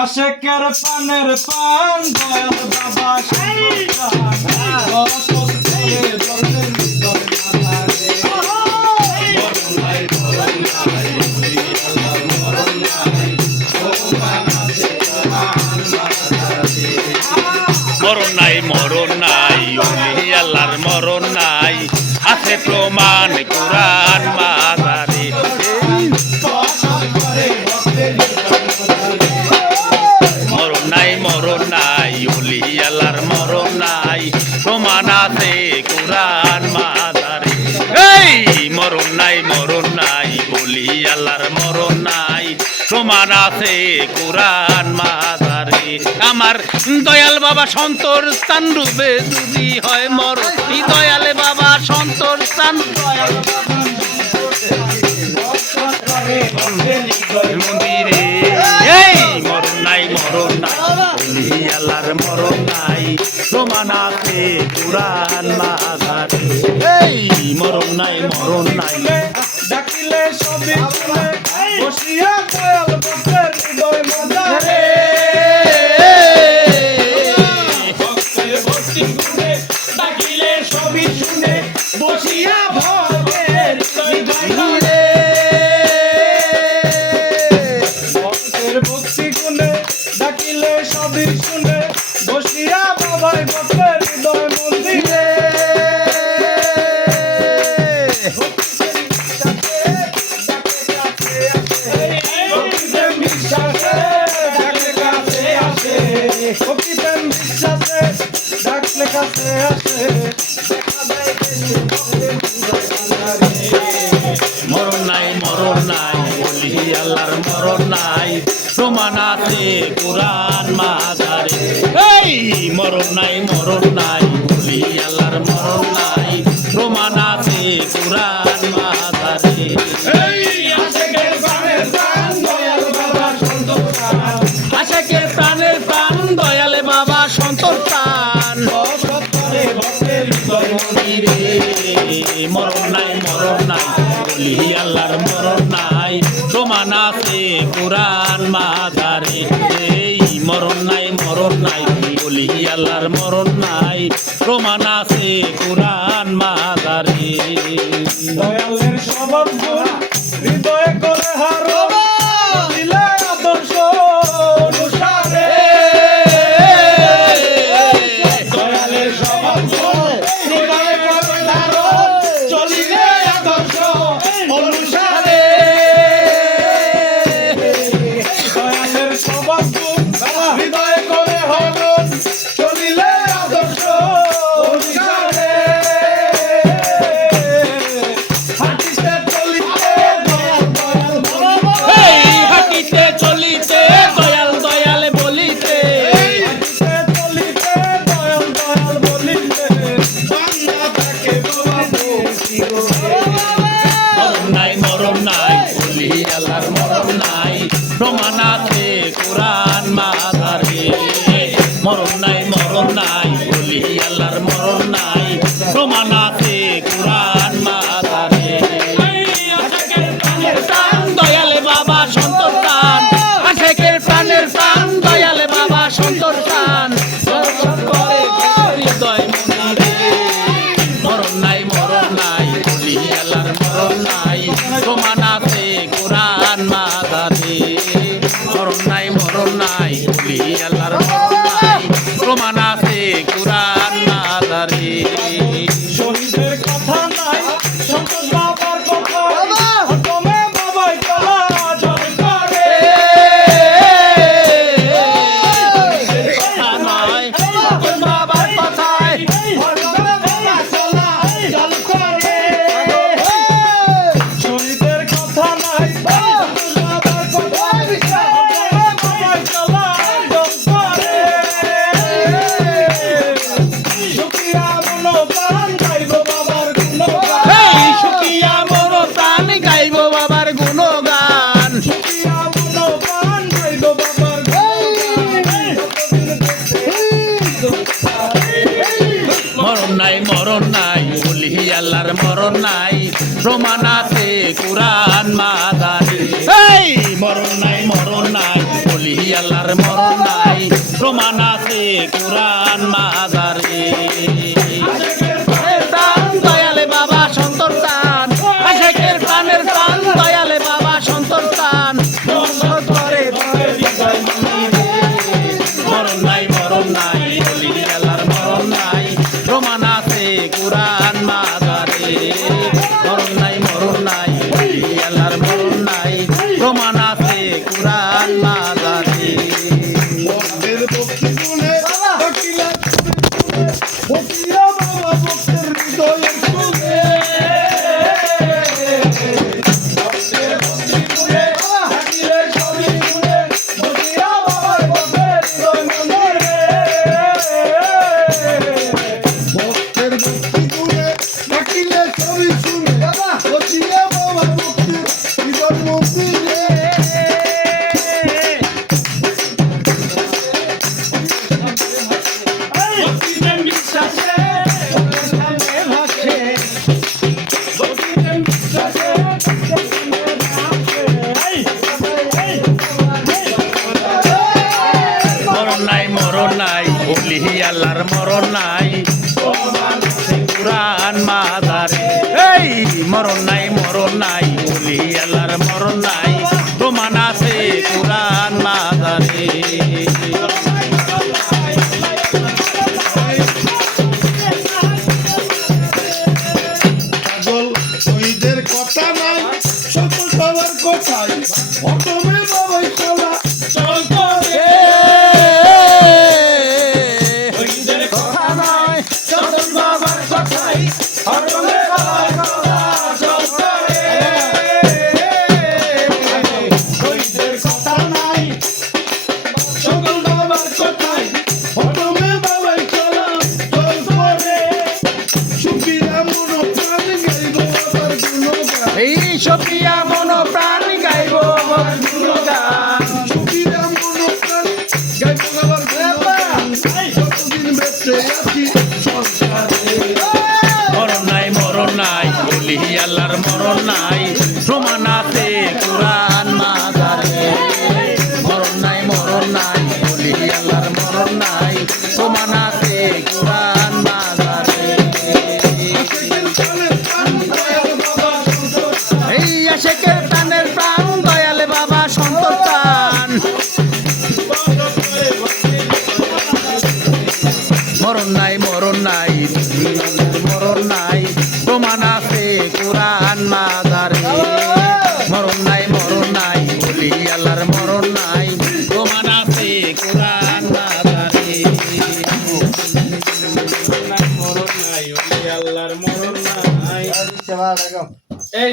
আশেকের পানের পান দয়াল বাবা মরণ নাই মরণ নাই ওলি আল্লাহর মরণ নাই আছে প্রমাণ কুরআন মাজারে মরণ নাই ওলি আল্লাহর মরণ নাই প্রমাণ আছে কুরআন মাজারে এই মরণ নাই ওলি আল্লাহর মরণ নাই প্রমাণ আছে কুরআন মাজারে আমার দয়াল বাবা সন্তর স্থান রূপে যদি হয় মরণ দয়াল বাবা সন্তর স্থান মন্দিরে এই মরণ নাই ওলি আল্লাহর মরণ নাই প্রমাণ আছে কুরআন মাজারে এই মরণ নাই ডাকিলে সবে শুনে বসিয়া দয়াল ভক্তের হৃদয় মাঝারে ভক্তের ভক্তি গুণে ডাকিলে সবে শুনে বসিয়া ভক্তের হৃদয় মাঝারে ভক্তের ভক্তি গুণে ডাকিলে সবে শুনে বসিয়া বাবাই ভক্তের হৃদয় মন্দিরে মরণ নাই ওলি আল্লাহর মরণ নাই প্রমাণ আছে কুরআন মাজারে এই মরণ নাই ওলি আল্লাহর মরণ নাই প্রমাণ আছে কুরআন মাজারে আশেকের প্রাণের প্রাণ দয়ালে বাবা সন্তোষান মরণ নাই ওলি আল্লাহর মরণ নাই প্রমাণ আছে কুরআন মাজারে এই মরণ নাই ওলি আল্লাহর মরণ নাই প্রমাণ আছে কুরআন মাজারে দয়ালের স্বভাব গুণ হৃদয়ে করে হারো দিলে আদর্শ অনুসারে দয়ালের স্বভাব গুণ হৃদয়ে করে হারো চলিলে আদর্শ অনুসারে দয়ালের স্বভাব গুণ হৃদয়ে করে হরণ চলিলে আদর্শ অনুসারে হাঁটিতে চলিতে দয়াল বলিতে মরণ নাই ওলি আল্লাহর মরণ নাই প্রমাণ আছে কুরআন মাজারে মরণ নাই ওলি আল্লাহর মরণ নাই প্রমাণ আছে কুরআন মাজারে দয়ালে বাবা সন্তোষান আশেকের প্রাণের প্রাণ দয়ালে বাবা সন্তোষান হৃদয় মন্দিরে মরণ নাই ওলি আল্লাহর মরণ নাই প্রমাণ আছে কুরআন মাজারে মরণ নাই ওলি আল্লাহর মরণ নাই প্রমাণ আছে কুরআন মাজারে শহীদের কথা নাই সন্তোষ বাবার কথা হতমে বাবাই চলা জয় করে কথা নয় বাবার কথায় হতমে বাবা চলা জয় করে শহীদের কথা নাই সন্তোষ বাবার কথা হতমে বাবাই চলা জয় করে শুকরিয়া বলো প্রাণ গাইব বাবার গুণগান এই সুখিয়া মন প্রাণ গাইব বাবার গুণগান শুকরিয়া বলো প্রাণ গাইব বাবার গুণগান মরণ নাই ওলি আল্লাহর মরণ নাই প্রমাণ আছে কুরআন মাজারে এই মরণ নাই ওলি আল্লাহর মরণ নাই প্রমাণ আছে কুরআন মাজারে টান দয়ালে বাবা সন্তর টান আশেকের প্রাণের টান দয়ালে বাবা সন্তর টান করে মরণ নাই ওলি আল্লাহর মরণ নাই প্রমাণ আছে কুরআন মাজারে মরণ নাই ওলি আল্লাহর মরণ নাই প্রমাণ আছে কুরআন মাজারে ভক্তের ভক্তি গুণে ভক্তিলা ভক্তিয়া বাবা ভক্তের হৃদয়ের গুণে ভক্তের ভক্তি গুণে থাকিলে সবই গুণে ভক্তিয়া বাবা ভক্তের হৃদয় মন্দিরে ভক্তের ভক্তি গুণে থাকিলে সবই শুনে ভক্তিয়া বাবা ভক্তের হৃদয় মন্দিরে মরণ নাই ওলি আল্লাহর মরণ নাই কুরআন মাজারে এই মরণ নাই ওলি আল্লাহর মরণ নাই প্রমাণ আছে কুরআন মাজারে পাগল শহীদের কথা নাই সকল সবার কথাই অটমে বাবাই চলা চল করে শহীদের কথা নাই সকল বাবার কথাই অটমে বাবাই চলা চল করে শহীদের কথা নাই সকল বাবার কথাই অটমে বাবাই চলা চল করে সুখীরা মনো প্রাণ গাইব আবার গুণগান এই সপিয়া মন প্রাণ গাইব আমার গুণগান সুখীরা মনো প্রাণ গাইব আবার গুণগান যতদিন বেঁচে আছি সংসারে মরণ নাই ওলি আল্লাহর মরণ নাই প্রমাণ আছে কুরআন মাজারে মরণ নাই ওলি আল্লাহর মরণ নাই প্রমাণ আছে কুরআন মাজারে এই আশেকের প্রাণের প্রাণ দয়ালে বাবা সন্তর টান মরণ নাই মরণ নাই প্রমাণ আছে কুরআন মাজারে মরণ নাই ওলি আল্লাহর মরণ নাই প্রমাণ আছে কুরআন মাজারে মরণ নাই ওলি আল্লাহর মরণ নাই এই